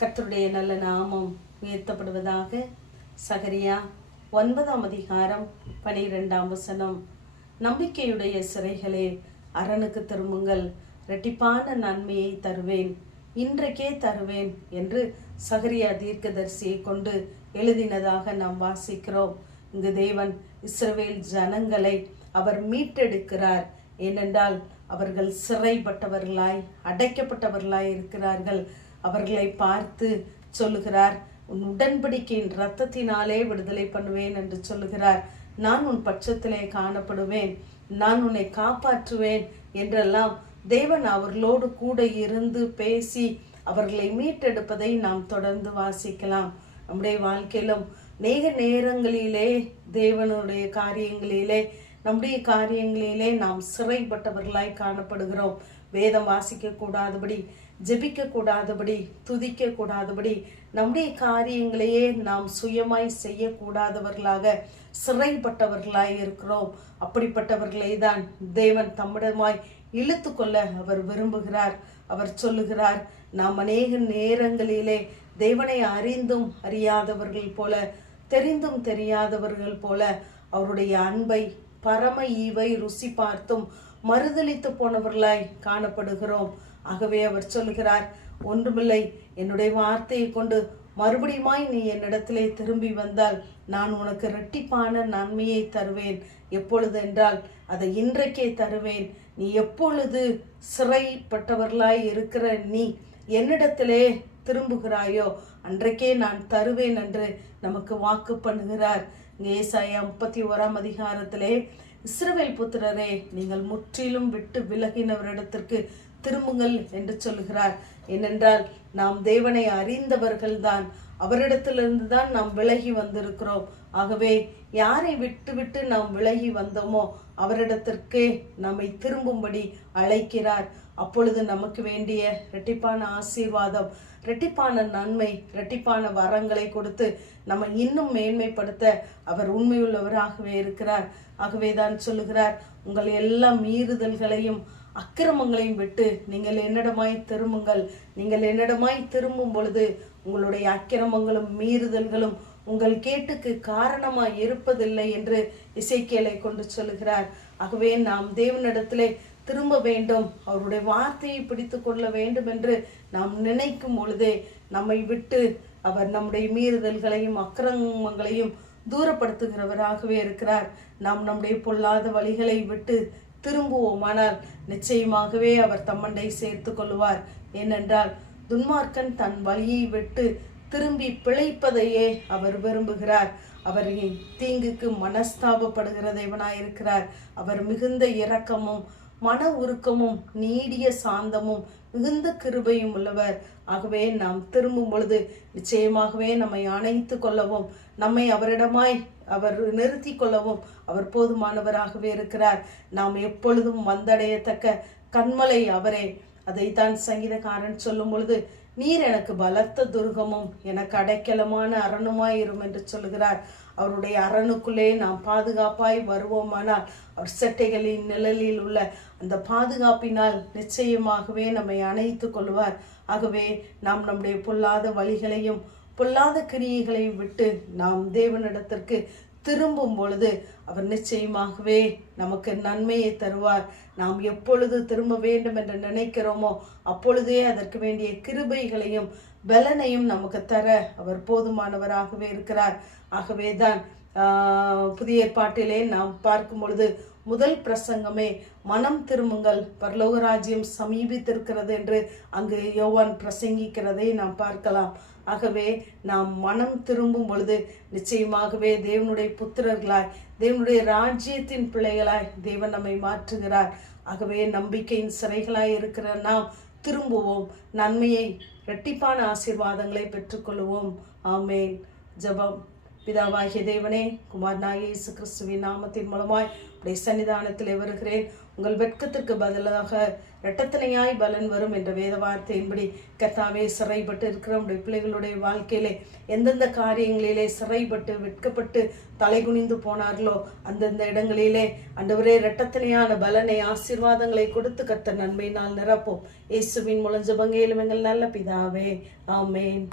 கர்த்தருடைய நல்ல நாமம் உயர்த்தப்படுவதாக சகரியா ஒன்பதாம் அதிகாரம் பனிரெண்டாம் வசனம். நம்பிக்கையுடைய சிறைகளே அரணுக்கு திரும்புங்கள். இரட்டிப்பான நன்மையை தருவேன். இன்றைக்கே தருவேன் என்று சகரியா தீர்க்கதரிசியை கொண்டு எழுதினதாக நாம் வாசிக்கிறோம். இங்கு தேவன் இஸ்ரவேல் ஜனங்களை அவர் மீட்டெடுக்கிறார். ஏனென்றால் அவர்கள் சிறைப்பட்டவர்களாய் அடைக்கப்பட்டவர்களாய் இருக்கிறார்கள். அவர்களை பார்த்து சொல்லுகிறார் உன் உடன்படிக்கையின் இரத்தத்தினாலே விடுதலை பண்ணுவேன் என்று சொல்லுகிறார். நான் உன் பட்சத்திலே காணப்படுவேன். நான் உன்னை காப்பாற்றுவேன் என்றெல்லாம் தேவன் அவர்களோடு கூட இருந்து பேசி அவர்களை மீட்டெடுப்பதை நாம் தொடர்ந்து வாசிக்கலாம். நம்முடைய வாழ்க்கையிலும் நேக நேரங்களிலே தேவனுடைய காரியங்களிலே நம்முடைய காரியங்களிலே நாம் சிறைப்பட்டவர்களாய் காணப்படுகிறோம். வேதம் வாசிக்க கூடாதபடி ஜெபிக்க கூடாதபடி துதிக்க கூடாதபடி நம்முடைய காரியங்களையே நாம் சுயமாய் செய்யக்கூடாதவர்களாக சிறைப்பட்டவர்களாய் இருக்கிறோம். அப்படிப்பட்டவர்களை தான் தேவன் தம்மிடமாய் இழுத்து கொள்ள அவர் விரும்புகிறார். அவர் சொல்லுகிறார் நாம் அநேக நேரங்களிலே தேவனை அறிந்தும் அறியாதவர்கள் போல தெரிந்தும் தெரியாதவர்கள் போல அவருடைய அன்பை பரம ஈவை ருசி பார்த்தும் மறுதளித்து போனவர்களாய் காணப்படுகிறோம். ஆகவே அவர் சொல்லுகிறார் ஒன்றுமில்லை என்னுடைய வார்த்தையை கொண்டு மறுபடியுமாய் நீ என்னிடத்திலே திரும்பி வந்தால் நான் உனக்கு இரட்டிப்பான நன்மையை தருவேன். எப்பொழுது என்றால் அதை இன்றைக்கே தருவேன். நீ எப்பொழுது சிறைப்பட்டவர்களாய் இருக்கிற நீ என்னிடத்திலே திரும்புகிறாயோ அன்றைக்கே நான் தருவேன் என்று நமக்கு வாக்கு பண்ணுகிறார். இங்கே ஏசாயா முப்பத்தி ஓராம் அதிகாரத்திலே இஸ்ரவேல் புத்திரரே நீங்கள் முற்றிலும் விட்டு விலகினவரிடத்திற்கு திரும்புங்கள் என்று சொல்லுகிறார். ஏனென்றால் நாம் தேவனை அறிந்தவர்கள்தான். அவரிடத்திலிருந்து தான் நாம் விலகி வந்திருக்கிறோம். ஆகவே யாரை விட்டுவிட்டு நாம் விலகி வந்தோமோ அவரிடத்திற்கே நம்மை திரும்பும்படி அழைக்கிறார். அப்பொழுது நமக்கு வேண்டிய இரட்டிப்பான ஆசீர்வாதம் இரட்டிப்பான நன்மை இரட்டிப்பான வரங்களை கொடுத்து நம்ம இன்னும் மேன்மைப்படுத்த அவர் உண்மையுள்ளவராகவே இருக்கிறார். ஆகவே தான் சொல்லுகிறார் உங்கள் எல்லா மீறுதல்களையும் அக்கிரமங்களையும் விட்டு நீங்கள் என்னிடமாய் திரும்புங்கள். நீங்கள் என்னிடமாய் திரும்பும் பொழுது உங்களுடைய அக்கிரமங்களும் மீறுதல்களும் உங்கள் கேட்டுக்கு காரணமாய் இருப்பதில்லை என்று இசைக்கியலை கொண்டு சொல்லுகிறார். ஆகவே நாம் தேவனிடத்திலே திரும்ப வேண்டும். அவருடைய வார்த்தையை பிடித்து கொள்ள வேண்டும் என்று நாம் நினைக்கும் பொழுதே நம்மை விட்டு அவர் நம்முடைய மீறுதல்களையும் அக்கிரமங்களையும் தூரப்படுத்துகிறவராகவே இருக்கிறார். நாம் நம்முடைய பொல்லாத வழிகளை விட்டு திரும்புவோமானால் நிச்சயமாகவே அவர் தம்மண்டை சேர்த்து கொள்வார் ஏனென்றால் துன்மார்க்கன் தன் வழியை விட்டு திரும்பி பிழைப்பதையே அவர் விரும்புகிறார். அவர் தீங்குக்கு மனஸ்தாபப்படுகிற தேவனாயிருக்கிறார். அவர் மிகுந்த இரக்கமும் மன உருக்கமும் நீடிய சாந்தமும் மிகுந்த கிருபையும் உள்ளவர். ஆகவே நாம் திரும்பும் பொழுது நிச்சயமாகவே நம்மை அணைத்து கொள்ளவும் நம்மை அவரிடமாய் அவர் நிறுத்தி கொள்ளவும் அவர் போதுமானவராகவே இருக்கிறார். நாம் எப்பொழுதும் வந்தடையத்தக்க கண்மலை அவரே. அதைத்தான் சங்கீதக்காரன் சொல்லும் பொழுது நீர் எனக்கு பலத்த துர்கமும் எனக்கு அடைக்கலமான அரணுமாயிரும் என்று சொல்லுகிறார். அவருடைய அரணுக்குள்ளே நாம் பாதுகாப்பாய் வருவோமானால் அவர் செட்டைகளின் நிழலில் உள்ள அந்த பாதுகாப்பினால் நிச்சயமாகவே நம்மை அணைத்து கொள்வார். ஆகவே நாம் நம்முடைய பொல்லாத வழிகளையும் பொல்லாத கிரியைகளையும் விட்டு நாம் தேவனிடத்திற்கு திரும்பும் பொழுது அவர் நிச்சயமாகவே நமக்கு நன்மையை தருவார். நாம் எப்பொழுது திரும்ப வேண்டும் என்று நினைக்கிறோமோ அப்பொழுதே அதற்கு வேண்டிய கிருபைகளையும் பலனையும் நமக்கு தர அவர் போதுமானவராகவே இருக்கிறார். ஆகவே தான் புதிய ஏற்பாட்டிலே நாம் பார்க்கும் பொழுது முதல் பிரசங்கமே மனம் திரும்புங்கள் பரலோக ராஜ்யம் சமீபித்திருக்கிறது என்று அங்கு யோவான் பிரசங்கிக்கிறதை நாம் பார்க்கலாம். ஆகவே நாம் மனம் திரும்பும் பொழுது நிச்சயமாகவே தேவனுடைய புத்திரர்களாய் தேவனுடைய ராஜ்யத்தின் பிள்ளைகளாய் தேவன் நம்மை மாற்றுகிறார். ஆகவே நம்பிக்கையின் சிறைகளாய் இருக்கிற நாம் திரும்புவோம். நன்மையை இரட்டிப்பான ஆசீர்வாதங்களை பெற்றுக்கொள்வோம். ஆமேன். ஜபம். பிதாவாகிய தேவனே குமார் இயேசு கிறிஸ்துவின் நாமத்தின் மூலமாய் உடைய சன்னிதானத்தில் வருகிறேன். உங்கள் வெட்கத்திற்கு பதிலாக இரட்டத்தனையாய் பலன் வரும் என்ற வேத வார்த்தையின்படி கர்த்தாவே சிறைப்பட்டு இருக்கிற உடைய பிள்ளைகளுடைய வாழ்க்கையிலே எந்தெந்த காரியங்களிலே சிறைப்பட்டு வெட்கப்பட்டு தலைகுனிந்து போனார்களோ அந்தந்த இடங்களிலே அண்டவரே இரட்டத்தனையான பலனை ஆசீர்வாதங்களை கொடுத்து கர்த்தர் நன்மையினால் நிரப்போம் இயேசுவின் முளைஞ்ச பங்கையிலும் எங்கள் நல்ல பிதாவே. ஆமேன்.